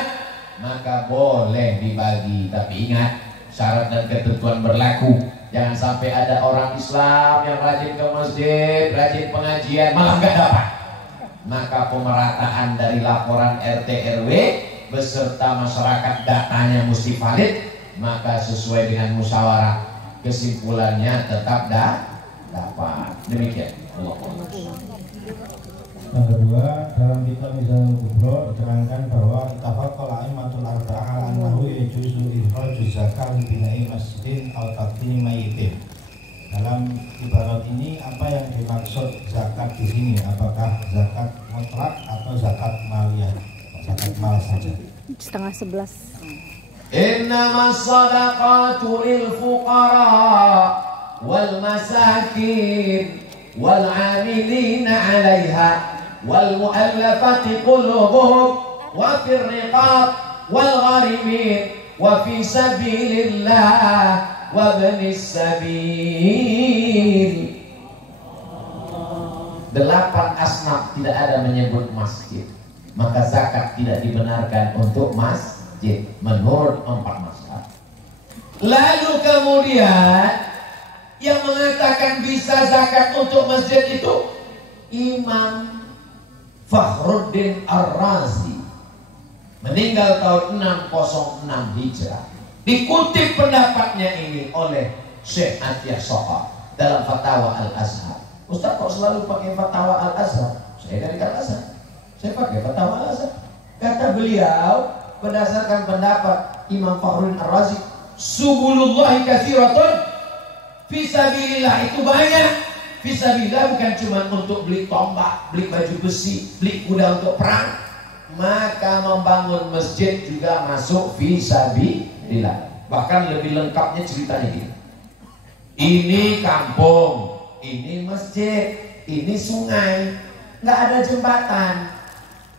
maka boleh dibagi. Tapi ingat, syarat dan ketentuan berlaku. Jangan sampai ada orang Islam yang rajin ke masjid, rajin pengajian malah nggak dapat. Maka pemerataan dari laporan RT RW beserta masyarakat datanya mesti valid, maka sesuai dengan musyawarah kesimpulannya tetap dapat. Demikian. Yang kedua, dalam kitab Mizanul Kubro diterangkan bahwa tafaqal a'immatul arba'ah ala annahu yajuzu ikhrajuz zakat li bina'i masjidin aw taqdimi mayyitin. Dalam ibarat ini apa yang dimaksud zakat di sini? Apakah zakat mutlak atau zakat maliyah? Zakat mal saja. 10:30. Innamas shadaqatu lil fuqara wal masakin wal 'amilina 'alaiha wal mu'allafati qulubuhum wa fir riqab wal gharimin wa fi sabilillah wa ibnis sabil. 8 asnaf tidak ada menyebut masjid, maka zakat tidak dibenarkan untuk masjid menurut 4 mazhab. Lalu kemudian yang mengatakan bisa zakat untuk masjid itu Imam Fakhruddin Ar-Razi, meninggal tahun 606 Hijrah. Dikutip pendapatnya ini oleh Syekh Atiyah Sohar dalam Fatwa Al-Azhar. Ustaz kok selalu pakai Fatwa Al-Azhar? Saya dari Al-Azhar, saya pakai Fatwa Al-Azhar. Kata beliau, berdasarkan pendapat Imam Fakhruddin Ar-Razi, subulullahi katsiratun, fisabilillah itu banyak. Fisabilillah bukan cuma untuk beli tombak, beli baju besi, beli kuda untuk perang. Maka membangun masjid juga masuk fisabilillah. Bahkan lebih lengkapnya ceritanya gini. Ini kampung, ini masjid, ini sungai, nggak ada jembatan.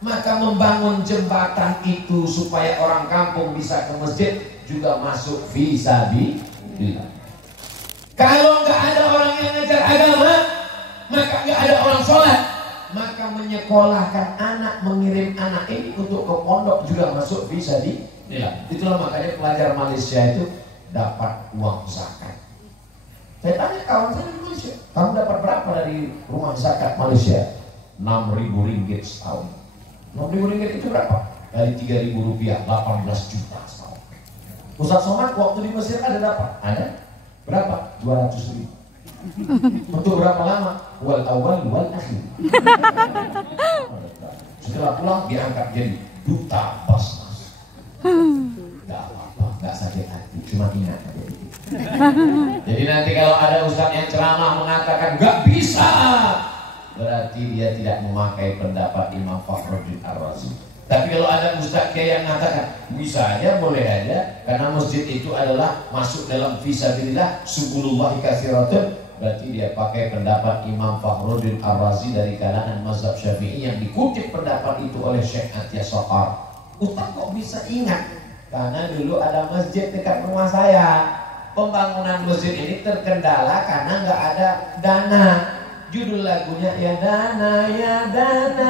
Maka membangun jembatan itu supaya orang kampung bisa ke masjid juga masuk fisabilillah. Kalau nggak ada orang yang ngajar agama, maka nggak ada orang sholat. Maka menyekolahkan anak, mengirim anak ini untuk ke pondok juga masuk fisabilillah. Itulah makanya pelajar Malaysia itu dapat uang zakat. Saya tanya kawan saya di Malaysia, kamu dapat berapa dari rumah zakat Malaysia? 6.000 ringgit setahun. 6.000 ringgit itu berapa? Dari 3.000 rupiah, 18 juta setahun. Ustaz Somad waktu di Mesir ada dapat? Ada. Berapa? 200.000. Untuk berapa lama? Wal awal wal akhir. Setelah pulang diangkat jadi duta Basnas. Gak apa-apa, gak sakit hati, cuma ingat aja. Jadi nanti kalau ada ustaz yang ceramah mengatakan gak bisa, berarti dia tidak memakai pendapat Imam Fakhruddin Ar-Razi. Tapi kalau ada ustaz yang mengatakan bisa aja, boleh aja, karena masjid itu adalah masuk dalam fisabilillah, subulullahi katsiratun, berarti dia pakai pendapat Imam Fakhruddin Ar-Razi dari kalangan mazhab Syafi'i yang dikutip pendapat itu oleh Syekh Atiyah Sohar. Ustaz kok bisa ingat? Karena dulu ada masjid dekat rumah saya. Pembangunan masjid ini terkendala karena nggak ada dana. Judul lagunya ya dana, ya dana.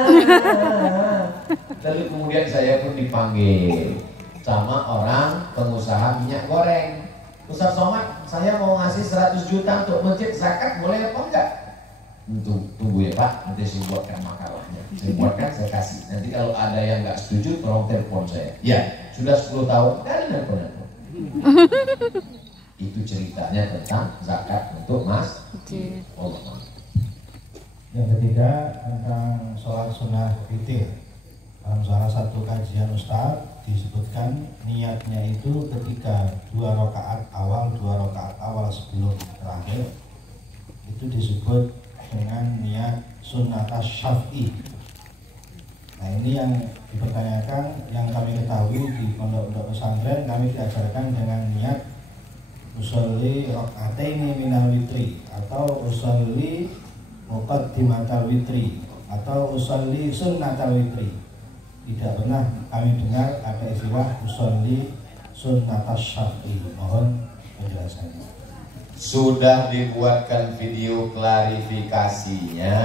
Lalu kemudian saya pun dipanggil sama orang pengusaha minyak goreng. Ustaz Somad, saya mau ngasih 100 juta untuk masjid, zakat boleh apa enggak? Tunggu ya Pak, nanti saya buatkan makalahnya. Saya buatkan, saya kasih. Nanti kalau ada yang nggak setuju, tolong telepon saya. Ya, sudah 10 tahun, kali telepon. Itu ceritanya tentang zakat untuk masjid. Allah. Yang ketiga tentang sholat sunnah witir. Dalam salah satu kajian Ustaz disebutkan niatnya itu ketika 2 rakaat awal sebelum terakhir itu disebut dengan niat sunnatas syaf'i. Nah ini yang dipertanyakan, yang kami ketahui di pondok-pondok pesantren kami diajarkan dengan niat usolli raka'ataini minal witri atau usolli muqaddimatal witri atau usolli sunnatal witri. Tidak pernah kami dengar ada istilah usolli sunnatas syaf'i. Mohon penjelasannya. Sudah dibuatkan video klarifikasinya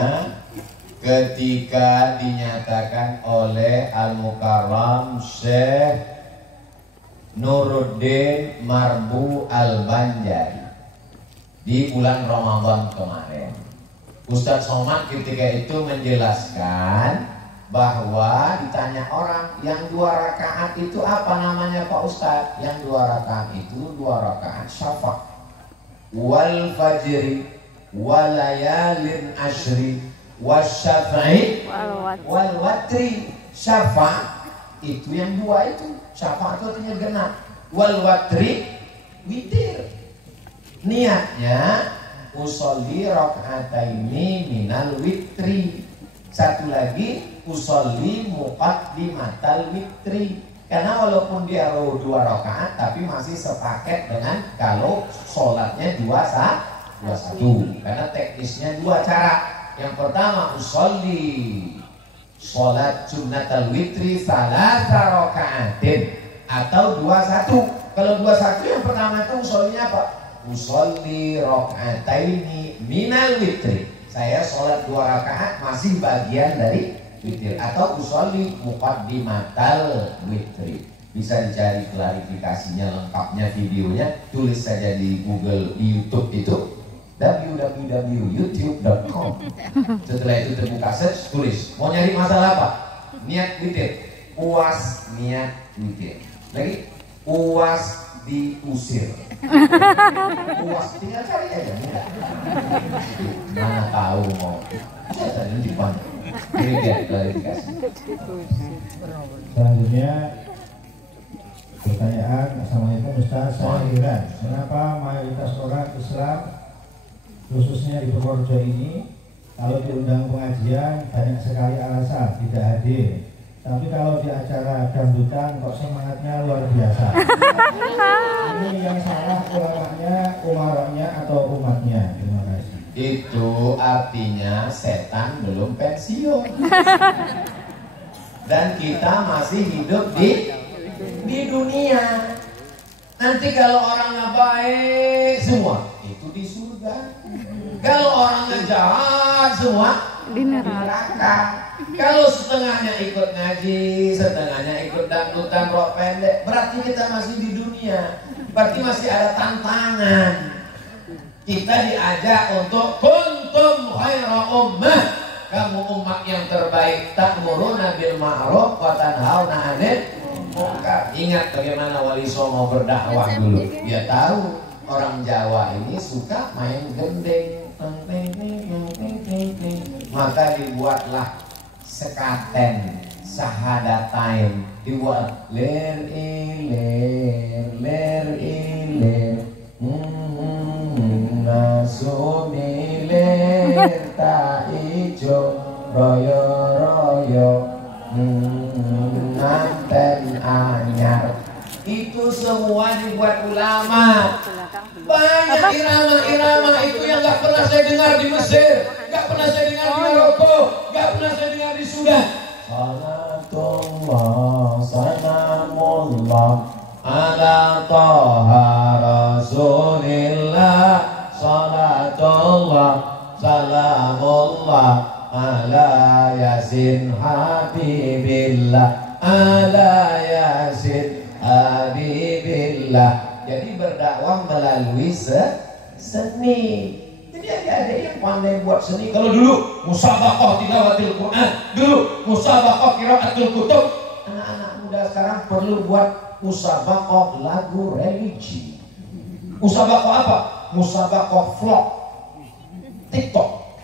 ketika dinyatakan oleh Al-Mukarram Syekh Nuruddin Marbu Al-Banjari di bulan Ramadan kemarin. Ustaz Somad ketika itu menjelaskan bahwa ditanya orang yang 2 rakaat itu apa namanya Pak Ustaz? Yang 2 rakaat itu 2 rakaat syafaq wal fajri walayalin ashri wasyafa'i wal watri. Syafaq itu yang 2 itu, syafaq itu artinya genap, wal watri witir. Niatnya usolli raka'ataini minal witri. Satu lagi usolli muqaddimatal witri. Karena walaupun dia 2 rakaat tapi masih sepaket dengan kalau sholatnya 2-1. Karena teknisnya 2 cara. Yang pertama usolli sholat sunnatal witri salasa raka'atin atau 2-1. Kalau 2-1 yang pertama itu usollinya apa? Usolli raka'ataini minal witri. Saya sholat 2 rakaat masih bagian dari witir, atau usolli muqaddimatal witri. bisa dicari klarifikasinya lengkapnya videonya, tulis saja di Google, di YouTube itu www.youtube.com. Setelah itu terbuka search, tulis mau nyari masalah apa, niat witir, UAS niat witir, lagi UAS diusir, UAS tinggal cari aja, mudah. Mana tahu mau saya tadi di mana. Ini dia klarifikasi. Selanjutnya pertanyaan, Assalamualaikum Ustaz, saya heran kenapa mayoritas orang Islam khususnya di Purworejo ini kalau diundang pengajian banyak sekali alasan tidak hadir, tapi kalau di acara dangdutan kok semangatnya luar biasa. Ini yang salah ulamanya, umaroknya atau umatnya? Terima kasih. Itu artinya setan belum pensiun dan kita masih hidup di dunia. Nanti kalau orangnya baik semua itu di surga, kalau orangnya jahat semua di neraka. Kalau setengahnya ikut ngaji, setengahnya ikut dangdutan rok pendek, berarti kita masih di dunia, berarti masih ada tantangan. Kita diajak untuk kuntum khaira ummah, kamu umat yang terbaik, ta'muruna bil ma'ruf wa tanhauna 'anil munkar. Ingat bagaimana Wali Songo berdakwah dulu. Dia tahu orang Jawa ini suka main gendeng, maka dibuatlah sekaten sahadatain, dibuat ler iler nasumiler tak ijo royo royo nanten anyar. Itu semua dibuat ulama. Banyak irama-irama itu yang gak pernah saya dengar di Mesir, gak pernah saya dengar di Maroko, gak pernah saya dengar di Sudan. Salatullah salamullah ala toha rasulillah, salatullah salamullah ala yasin habibillah, ala yasin habibillah. Jadi berdakwah melalui seni. Jadi ada yang pandai buat seni. Kalau dulu musabaqah tilawatil Quran, dulu musabaqah qiraatul kutub, anak-anak muda sekarang perlu buat musabaqah lagu religi. Musabaqah apa? Musabaqah vlog, TikTok,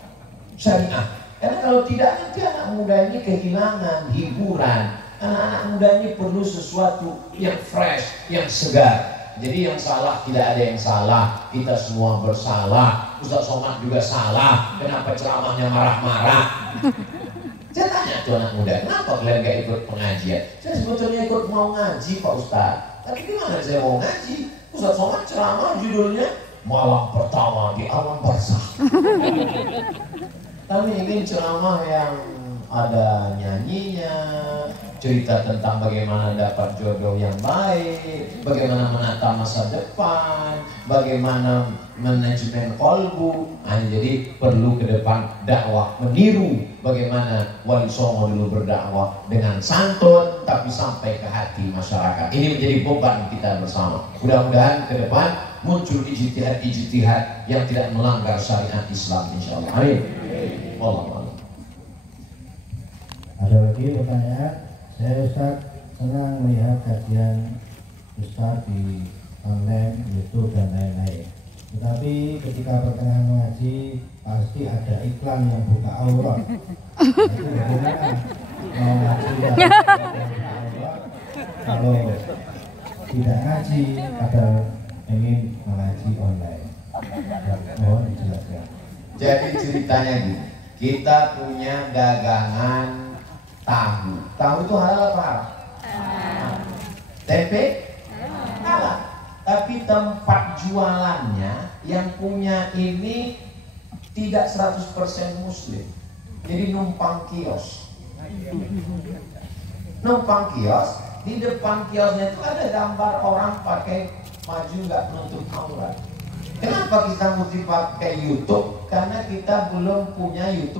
syariah. Karena kalau tidak nanti anak muda ini kehilangan hiburan. Anak-anak muda ini perlu sesuatu yang fresh, yang segar. Jadi yang salah tidak ada yang salah, kita semua bersalah. Ustaz Somad juga salah. Kenapa ceramahnya marah-marah? Saya tanya tuh anak muda, kenapa kalian gak ikut pengajian? Saya sebetulnya ikut mau ngaji Pak Ustaz. Tapi gimana saya mau ngaji? Ustaz Somad ceramah judulnya Malam Pertama di Alam Barzah. Kami ingin ceramah yang ada nyanyinya, cerita tentang bagaimana dapat jodoh yang baik, bagaimana menata masa depan, bagaimana manajemen kolbu. Jadi perlu ke depan dakwah meniru bagaimana Wali Songo dulu berdakwah dengan santun tapi sampai ke hati masyarakat. Ini menjadi beban kita bersama. Mudah-mudahan ke depan muncul ijtihad-ijtihad yang tidak melanggar syariat Islam, insyaallah. Amin. Wallahu a'lam. Ada lagi pertanyaan? Saya Ustaz senang melihat kajian Ustaz di online, YouTube dan lain-lain. Tetapi ketika pertengahan mengaji pasti ada iklan yang buka aurat. Itu bagaimana mau ngaji dan buka aurat kalau tidak ngaji pada ingin mengaji online? Mohon dijelaskan. Jadi ceritanya gini, kita punya dagangan tahu. Tahu itu halal apa haram? Tempe? Halal. Tapi tempat jualannya yang punya ini tidak 100% muslim. Jadi numpang kios. Numpang kios, di depan kiosnya itu ada gambar orang pakai baju nggak menutup aurat. Kenapa kita mesti pakai YouTube? Karena kita belum punya YouTube.